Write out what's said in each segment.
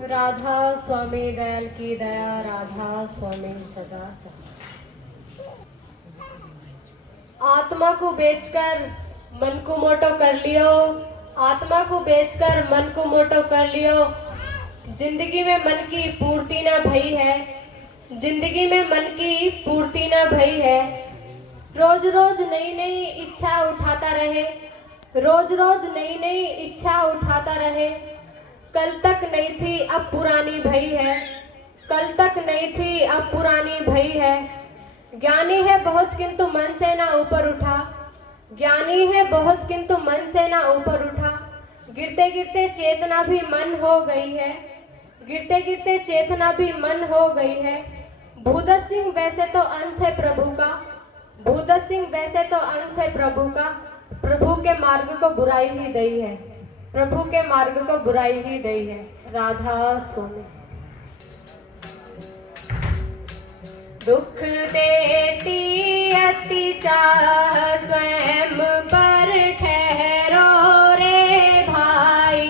राधा स्वामी दयाल की दया, राधा स्वामी सदा सदा। आत्मा को बेचकर मन को मोटो कर लियो, आत्मा को बेचकर मन को मोटो कर लियो। जिंदगी में मन की पूर्ति ना भई है, जिंदगी में मन की पूर्ति ना भई है। रोज रोज नई नई इच्छा उठाता रहे, रोज रोज नई नई इच्छा उठाता रहे। कल तक नहीं थी अब पुरानी भई है, कल तक नहीं थी अब पुरानी भई है। ज्ञानी है बहुत किंतु मन से ना ऊपर उठा, ज्ञानी है बहुत किंतु मन से ना ऊपर उठा। गिरते गिरते चेतना भी मन हो गई है, गिरते गिरते चेतना भी मन हो गई है। भूदत्त सिंह वैसे तो अंश है प्रभु का, भूदत्त सिंह वैसे तो अंश है प्रभु का। प्रभु के मार्ग को बुराई ही दई है, प्रभु के मार्ग को बुराई ही दई है। राधा स्वामी। दुख देती अति चाह स्वयं पर ठहरो रे भाई,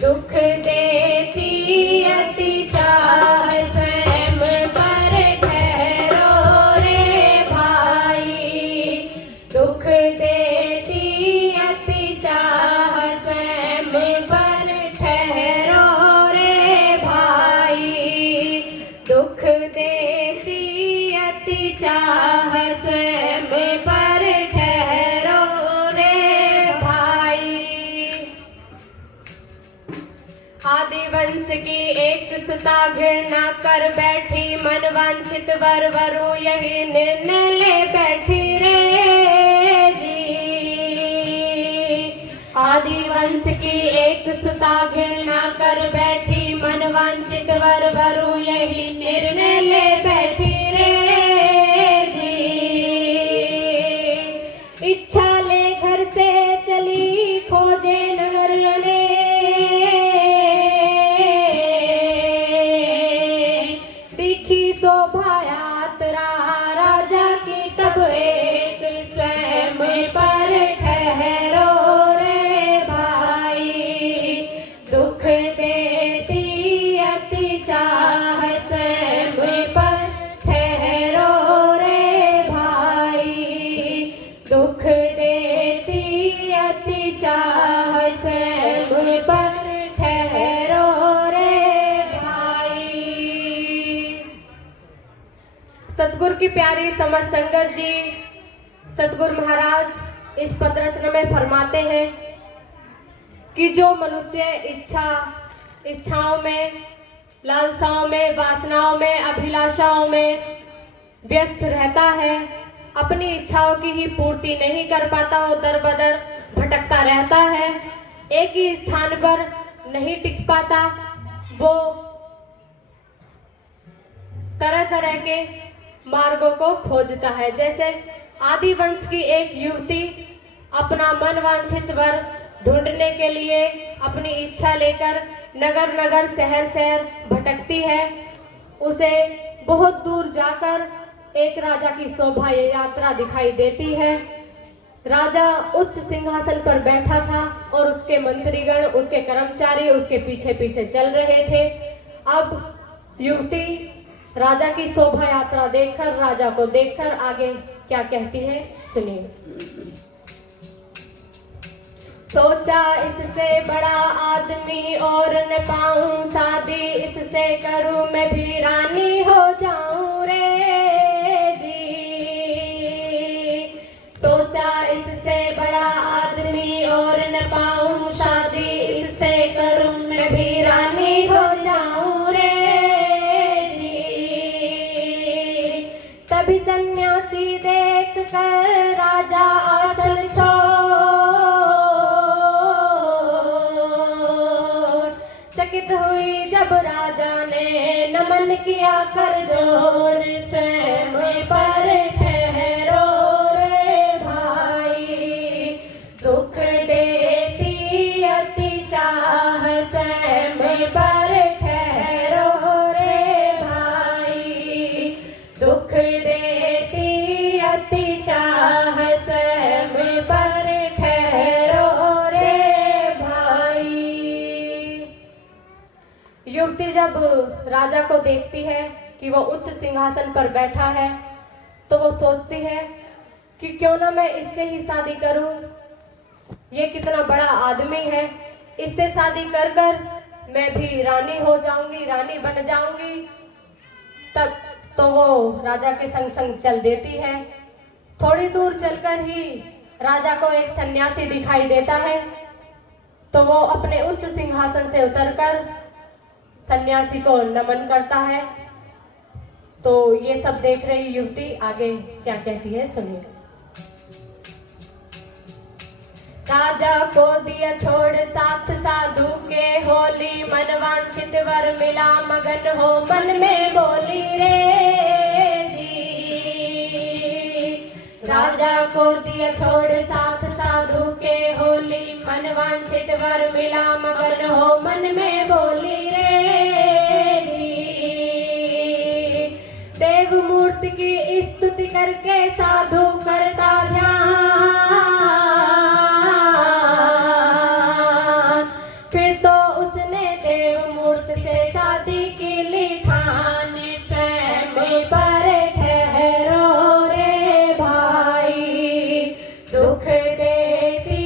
दुख देती अति चाह स्वयं पर ठहरो रे भाई, दुख देती अति चाह स्वयं पर ठहरो रे भाई, दुख देती अति चाह स्वयं पर ठहरो रे भाई। आदिवंश की एक सुता घृणा कर बैठी, मन वांछित वर वरु यही निर्णय ले बैठी रे जी। आदिवंश की एक सुता घृणा कर बैठी, मन वांछित वर वरु यही निर्णय ले बैठी रे जी। इच्छा ले घर से चली खोजे नगर ने, दिखी शोभा यात्रा राजा की तब एक स्वयं पर ठहरो रे भाई, दुख देती अति चाह स्वयं पर ठहरो रे भाई, दुख देती अति चाह स्वयं पर ठहरो रे भाई। सतगुरु की प्यारी समझ संगत जी, सतगुरु महाराज इस पद रचना में फरमाते हैं कि जो मनुष्य इच्छाओं में, लालसाओं में, वासनाओं में, अभिलाषाओं में व्यस्त रहता है, अपनी इच्छाओं की ही पूर्ति नहीं कर पाता, वो दर बदर भटकता रहता है, एक ही स्थान पर नहीं टिक पाता, वो तरह तरह के मार्गों को खोजता है। जैसे आदिवंश की एक युवती अपना मन वांछित वर ढूंढने के लिए अपनी इच्छा लेकर नगर नगर शहर शहर भटकती है। उसे बहुत दूर जाकर एक राजा की शोभा यात्रा दिखाई देती है। राजा उच्च सिंहासन पर बैठा था और उसके मंत्रीगण, उसके कर्मचारी उसके पीछे पीछे चल रहे थे। अब युवती राजा की शोभा यात्रा देखकर, राजा को देखकर आगे क्या कहती है सुनिए। सोचा इससे बड़ा आदमी और न पाऊं शादी, इससे करूं मैं भी रानी हो जाऊं रे जी। सोचा इससे बड़ा आदमी और न पाऊं शादी, इससे करूं मैं भी रानी हो जाऊं रे जी। तभी सन्यासी देख कर राजा आसन छोड़, चकित हुई जब राजा ने नमन किया कर जोड़, स्वयं पर ठहरो रे भाई, दुख देती अति चाह स्वयं पर ठहरो रे भाई, दुख देती अति चाह स्वयं पर ठहरो रे भाई। युवती जब राजा को देखती है कि वो उच्च सिंहासन पर बैठा है तो वो सोचती है कि क्यों ना मैं इससे ही शादी करूं। ये कितना बड़ा आदमी है, इससे शादी कर कर मैं भी रानी हो जाऊंगी, रानी बन जाऊंगी। तब तो वो राजा के संग संग चल देती है। थोड़ी दूर चलकर ही राजा को एक सन्यासी दिखाई देता है, तो वो अपने उच्च सिंहासन से उतरकर सन्यासी को नमन करता है। तो ये सब देख रही युवती आगे क्या कहती है सुनिए। राजा को दिया छोड़ साथ साधु के, होली मन वांछित वर मिला मगन हो मन में बोली रे जी। राजा को दिया छोड़ साथ साधु के, होली मन वांछित वर मिला मगन हो मन में बोली रे जी। देव मूर्ति की स्तुति करके साधु करता ध्यान, फिर तो उसने देव मूर्ति से शादी की ली ठान। स्वयं पर ठहरो रे भाई, दुख देती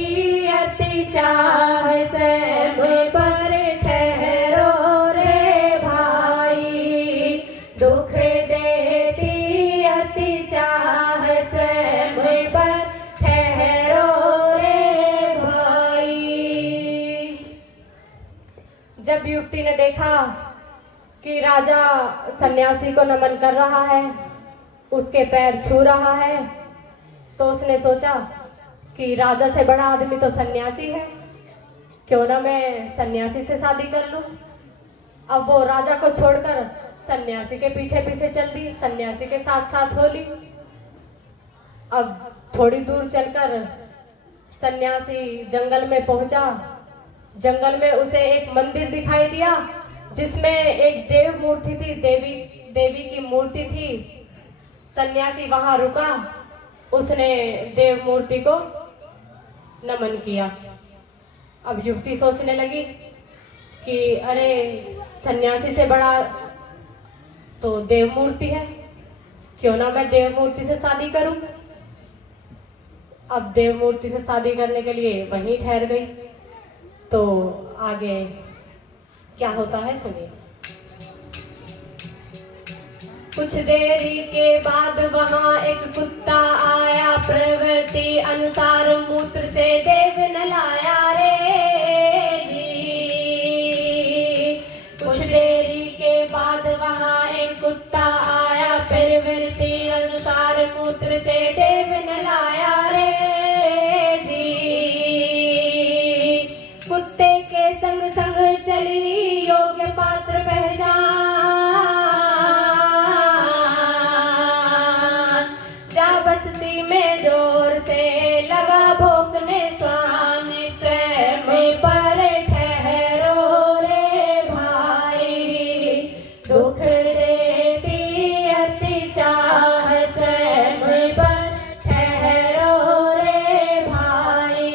अति चाह। स्वयं पर ठहरो रे भाई, दुख देती अति चाह। स्वयं पर ठहरो रे भाई। जब युवती ने देखा कि राजा सन्यासी को नमन कर रहा है, उसके पैर छू रहा है, तो उसने सोचा कि राजा से बड़ा आदमी तो सन्यासी है, क्यों ना मैं सन्यासी से शादी कर लूं। अब वो राजा को छोड़कर सन्यासी के पीछे पीछे चल दी, सन्यासी के साथ साथ हो ली। अब थोड़ी दूर चलकर सन्यासी जंगल में पहुंचा। जंगल में उसे एक मंदिर दिखाई दिया जिसमें एक देव मूर्ति थी, देवी की मूर्ति थी। सन्यासी वहां रुका, उसने देव मूर्ति को नमन किया। अब युवती सोचने लगी कि अरे सन्यासी से बड़ा तो देव मूर्ति है, क्यों ना मैं देव मूर्ति से शादी करूं। अब देव मूर्ति से शादी करने के लिए वहीं ठहर गई। तो आगे क्या होता है सुनिए। कुछ देरी के बाद वहां एक कुत्ता आया, प्रवृत्ति अनुसार मूत्र से देव नलाया रे जी। कुछ देरी के बाद वहां एक कुत्ता आया, प्रवृत्ति अनुसार मूत्र से देव नलाया रे जी। कुत्ते के संग संग चली योग्य पात्र पहचान, जा बस्ती में जोर से लगा भोंकने स्वामी। स्वयं पर ठहरो रे भाई, दुख देती अति चाह। स्वयं पर ठहरो रे भाई,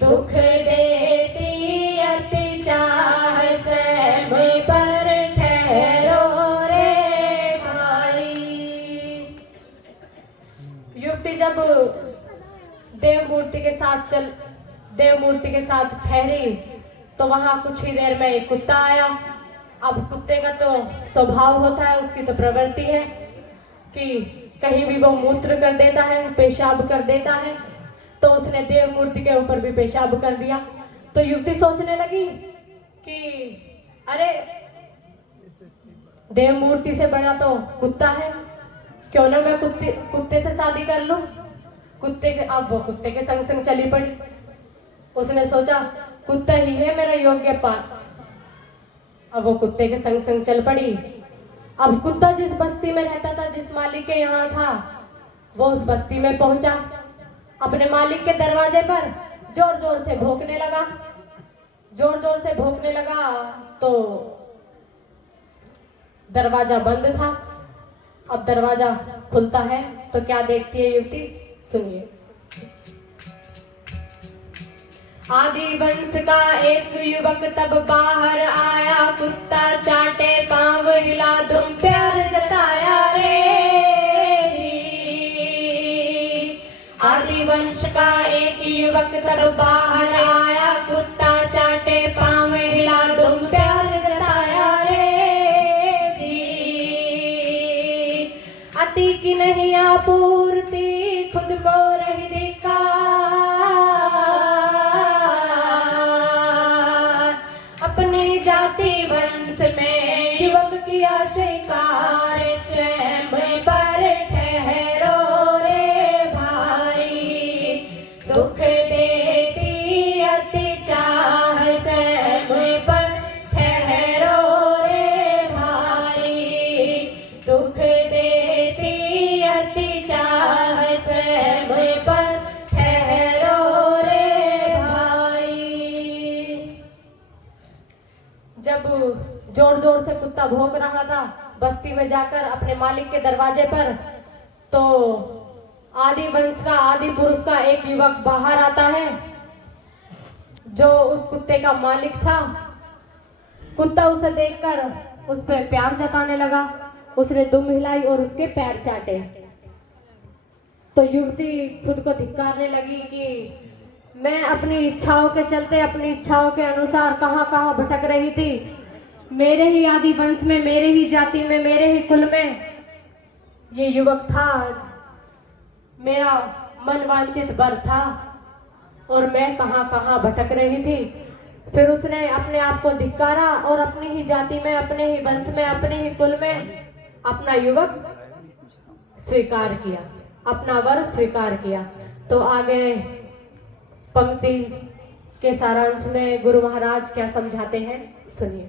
दुख देती अति चाह। स्वयं पर ठहरो रे भाई। युवती जब देव मूर्ति के साथ ठहरी तो वहां कुछ ही देर में एक कुत्ता आया। अब कुत्ते का तो स्वभाव होता है, उसकी तो प्रवृत्ति है कि कहीं भी वो मूत्र कर देता है, पेशाब कर देता है। तो उसने देव मूर्ति के ऊपर भी पेशाब कर दिया। तो युवती सोचने लगी कि अरे देव मूर्ति से बड़ा तो कुत्ता है, क्यों ना मैं कुत्ते से शादी कर लूं। अब वो कुत्ते के संग संग चली पड़ी। उसने सोचा कुत्ता ही है मेरा योग्य पात्र। अब वो कुत्ते के संग संग चल पड़ी। अब कुत्ता जिस बस्ती में रहता था, जिस मालिक के यहाँ था, वो उस बस्ती में पहुंचा। अपने मालिक के दरवाजे पर जोर जोर से भौंकने लगा। जोर जोर से भौंकने लगा तो दरवाजा बंद था। अब दरवाजा खुलता है तो क्या देखती है युवती सुनिए। आदि वंश का एक युवक तब बाहर आया, कुछ तब बाहर आया कुत्ता चाटे पाँव हिला तुम प्यार जताया रे जी। अति की नहीं आपूर्ति खुद को रही धिक्कार, अपनी जाति वंश में युवक किया शिकार, स्वयं पर ठहरो रे भाई, दुख देती अति चाह स्वयं पर ठहरो रे भाई, दुख देती अति चाह स्वयं पर ठहरो रे भाई। जब जोर जोर से कुत्ता भौंक रहा था बस्ती में जाकर अपने मालिक के दरवाजे पर, तो आदि वंश का आदि पुरुष का एक युवक बाहर आता है जो उस कुत्ते का मालिक था। कुत्ता उसे देखकर उस पर प्यार जताने लगा, उसने दुम हिलाई और उसके पैर चाटे। तो युवती खुद को धिक्कारने लगी कि मैं अपनी इच्छाओं के चलते, अपनी इच्छाओं के अनुसार कहाँ कहाँ भटक रही थी। मेरे ही आदि वंश में, मेरे ही जाति में, मेरे ही कुल में ये युवक था, मेरा मन वांछित वर था और मैं कहाँ कहाँ भटक रही थी। फिर उसने अपने आप को धिक्कारा और अपनी ही जाति में, अपने ही वंश में, अपने ही कुल में अपना युवक स्वीकार किया, अपना वर स्वीकार किया। तो आगे पंक्ति के सारांश में गुरु महाराज क्या समझाते हैं, सुनिए।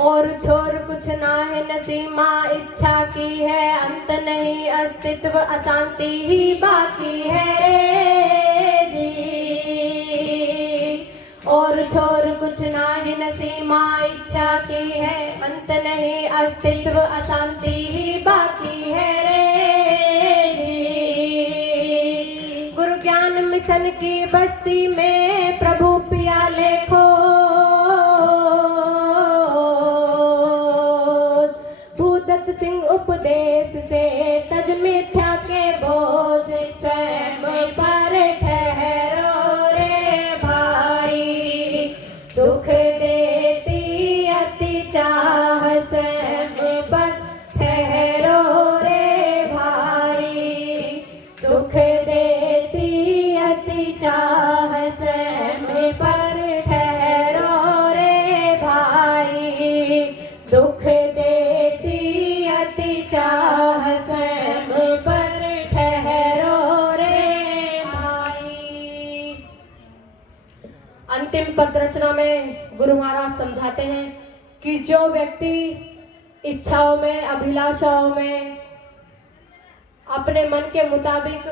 और छोर कुछ ना है नसीमा इच्छा की है, अंत नहीं अस्तित्व अशांति ही बाकी है रे जी। और छोर कुछ ना है नसीमा इच्छा की है, अंत नहीं अस्तित्व अशांति ही बाकी है रे जी। गुरु ज्ञान मिशन की बस्ती में प्रभु पिया लेखो, सिंह उपदेश से तज मिथ्या के बोझ, स्वयं पर ठहरो रे भाई, दुख देती अति चाह स्वयं पर ठहरो रे भाई, दुख देती अति चाह स्वयं पर ठहरो रे भाई, दुख चाह स्वयं पर ठहरो रे भाई। अंतिम पद रचना में गुरु महाराज समझाते हैं कि जो व्यक्ति इच्छाओं में, अभिलाषाओं में अपने मन के मुताबिक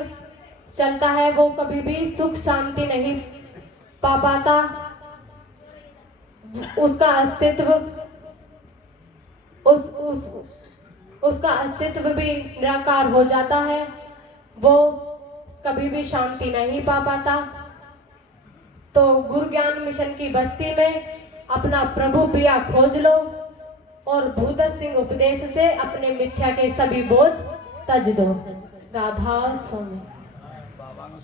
चलता है वो कभी भी सुख शांति नहीं पा पाता, उसका अस्तित्व उसका अस्तित्व भी निराकार हो जाता है, वो कभी भी शांति नहीं पा पाता। तो गुरु ज्ञान मिशन की बस्ती में अपना प्रभु पिया खोज लो और भूदत्त सिंह उपदेश से अपने मिथ्या के सभी बोझ तज दो। राधा स्वामी।